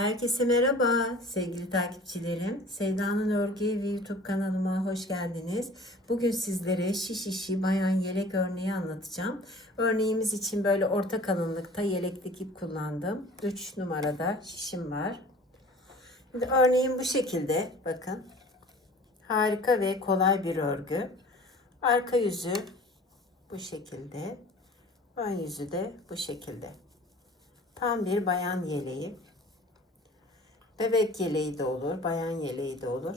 Herkese merhaba sevgili takipçilerim. Sevda'nın Örgü Evi YouTube kanalıma hoş geldiniz. Bugün sizlere şiş işi bayan yelek örneği anlatacağım. Örneğimiz için böyle orta kalınlıkta yelek dikip kullandım. 3 numarada şişim var. Şimdi örneğim bu şekilde. Bakın. Harika ve kolay bir örgü. Arka yüzü bu şekilde. Ön yüzü de bu şekilde. Tam bir bayan yeleği. Bebek yeleği de olur, bayan yeleği de olur.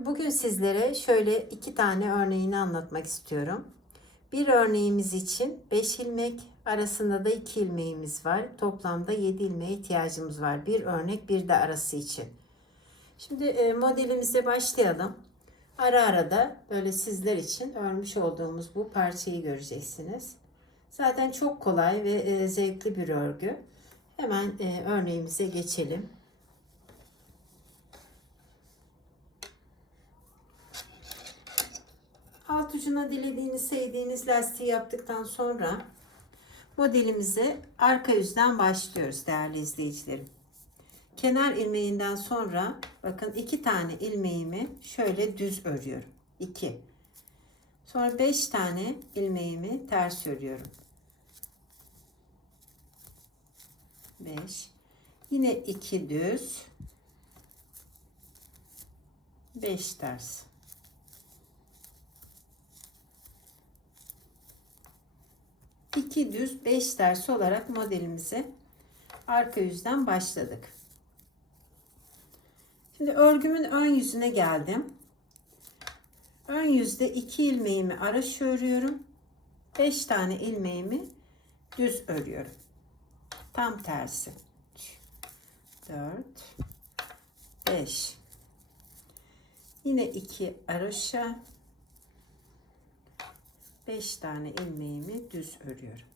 Bugün sizlere şöyle iki tane örneğini anlatmak istiyorum. Bir örneğimiz için 5 ilmek, arasında da 2 ilmeğimiz var. Toplamda 7 ilmeğe ihtiyacımız var. Bir örnek, bir de arası için. Şimdi e, modelimize başlayalım. Ara ara da böyle sizler için örmüş olduğumuz bu parçayı göreceksiniz. Zaten çok kolay ve e, zevkli bir örgü. Hemen e, örneğimize geçelim. Ucuna dilediğiniz, sevdiğiniz lastiği yaptıktan sonra modelimize arka yüzden başlıyoruz değerli izleyicilerim. Kenar ilmeğinden sonra bakın iki tane ilmeğimi şöyle düz örüyorum. 2. Sonra 5 tane ilmeğimi ters örüyorum. 5. Yine 2 düz. 5 ters. 2 düz 5 ters olarak modelimize arka yüzden başladık. Şimdi örgümün ön yüzüne geldim. Ön yüzde 2 ilmeğimi araş örüyorum. 5 tane ilmeğimi düz örüyorum. Tam tersi. 4 5 Yine 2 araşa 5 tane ilmeğimi düz örüyorum.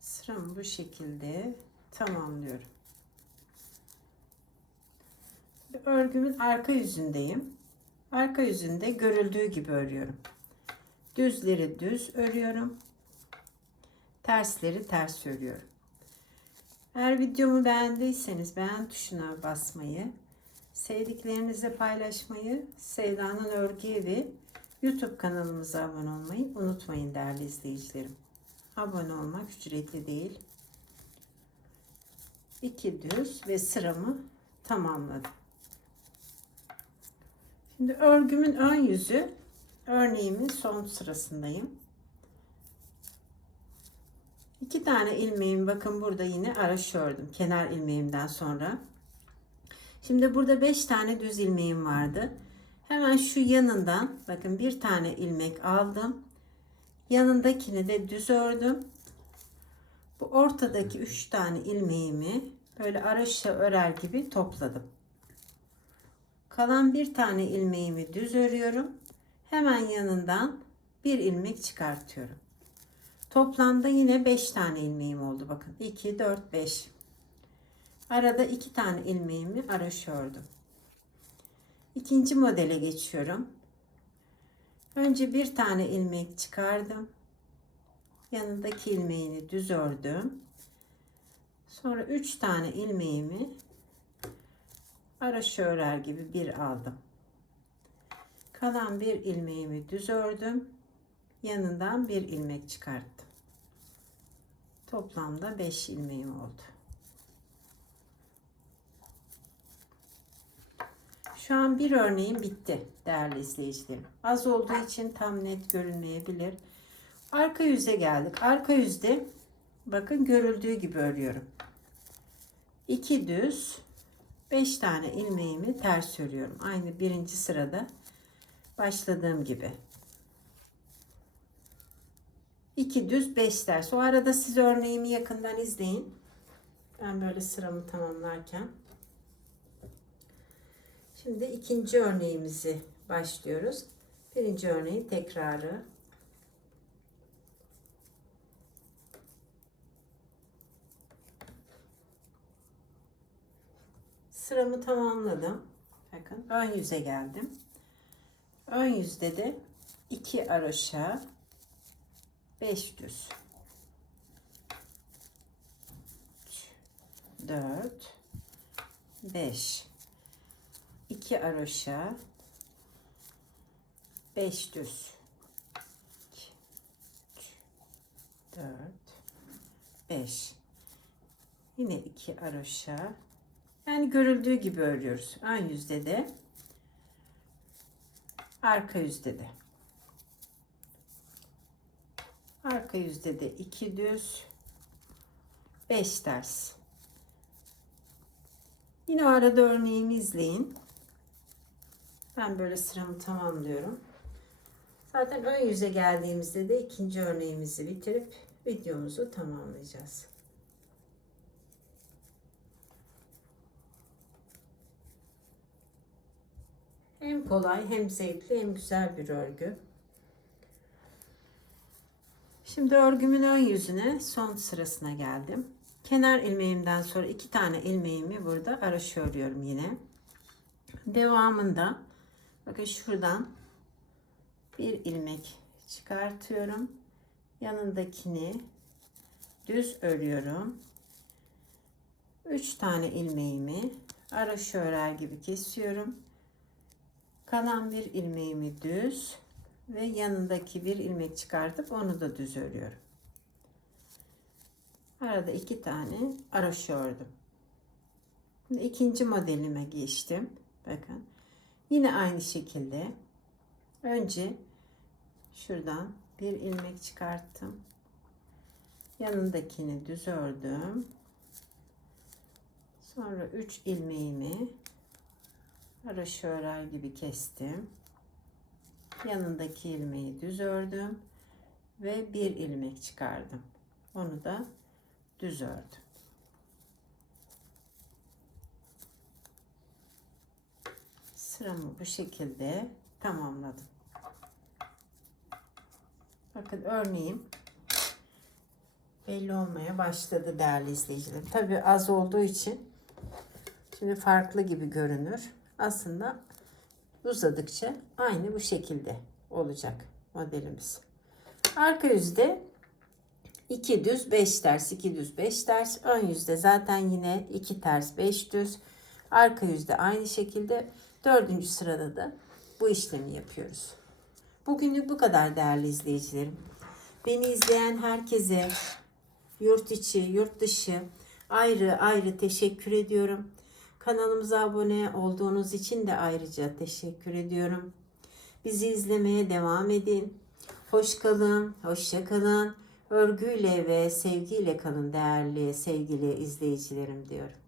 Sıramı bu şekilde tamamlıyorum. Örgümün arka yüzündeyim. Arka yüzünde görüldüğü gibi örüyorum. Düzleri düz örüyorum. Tersleri ters örüyorum. Eğer videomu beğendiyseniz beğen tuşuna basmayı, Sevdiklerinizle paylaşmayı, Sevda'nın Örgü Evi YouTube kanalımıza abone olmayı unutmayın değerli izleyicilerim. Abone olmak ücretli değil. İki düz ve sıramı tamamladım. Şimdi örgümün ön yüzü örneğimin son sırasındayım. İki tane ilmeğim bakın burada yine araş ördüm kenar ilmeğimden sonra. Şimdi burada 5 tane düz ilmeğim vardı. Hemen şu yanından bakın bir tane ilmek aldım. Yanındakini de düz ördüm. Bu ortadaki 3 tane ilmeğimi böyle araşa örer gibi topladım. Kalan bir tane ilmeğimi düz örüyorum. Hemen yanından bir ilmek çıkartıyorum. Toplamda yine 5 tane ilmeğim oldu. Bakın 2, 4, 5. Arada iki tane ilmeğimi araş ördüm. İkinci modele geçiyorum. Önce bir tane ilmek çıkardım. Yanındaki ilmeğini düz ördüm. Sonra üç tane ilmeğimi araş örer gibi bir aldım. Kalan bir ilmeğimi düz ördüm. Yanından bir ilmek çıkarttım. Toplamda 5 ilmeğim oldu. Şu an bir örneğim bitti değerli izleyicilerim. Az olduğu için tam net görünmeyebilir. Arka yüze geldik. Arka yüzde bakın görüldüğü gibi örüyorum. 2 düz 5 tane ilmeğimi ters örüyorum. Aynı birinci sırada başladığım gibi. 2 düz 5 ters. O arada siz örneğimi yakından izleyin. Ben böyle sıramı tamamlarken. Şimdi ikinci örneğimizi başlıyoruz. Birinci örneği tekrarı. Sıramı tamamladım. Bakın ön yüze geldim. Ön yüzde de iki aroşa 5 düz. 4 5 2 aroşa 5 düz. 2 4 5 yine 2 aroşa. Yani görüldüğü gibi örüyoruz. Ön yüzde de arka yüzde de. Arka yüzde de 2 düz 5 ters. Yine arada örneğimi izleyin. Ben böyle sıramı tamamlıyorum. Zaten ön yüze geldiğimizde de ikinci örneğimizi bitirip videomuzu tamamlayacağız. Hem kolay hem zevkli hem güzel bir örgü. Şimdi örgümün ön yüzüne son sırasına geldim. Kenar ilmeğimden sonra iki tane ilmeğimi burada araş örüyorum yine. Devamında bakın şuradan bir ilmek çıkartıyorum. Yanındakini düz örüyorum. Üç tane ilmeğimi araş örer gibi kesiyorum. Kalan bir ilmeğimi düz ve yanındaki bir ilmek çıkartıp onu da düz örüyorum. Arada iki tane araşı ördüm. Şimdi ikinci modelime geçtim. Bakın. Yine aynı şekilde önce şuradan bir ilmek çıkarttım. Yanındakini düz ördüm. Sonra 3 ilmeğimi örer gibi kestim. Yanındaki ilmeği düz ördüm ve bir ilmek çıkardım. Onu da düz ördüm. Sıramı bu şekilde tamamladım. Bakın örneğim belli olmaya başladı değerli izleyicilerim. Tabi az olduğu için şimdi farklı gibi görünür. Aslında uzadıkça aynı bu şekilde olacak modelimiz. Arka yüzde 2 düz 5 ters 2 düz 5 ters ön yüzde zaten yine 2 ters 5 düz arka yüzde aynı şekilde dördüncü sırada da bu işlemi yapıyoruz. Bugünlük bu kadar değerli izleyicilerim. Beni izleyen herkese yurt içi yurt dışı ayrı ayrı teşekkür ediyorum. Kanalımıza abone olduğunuz için de ayrıca teşekkür ediyorum. Bizi izlemeye devam edin. Hoş kalın, hoşça kalın örgüyle ve sevgiyle kalın değerli sevgili izleyicilerim diyorum.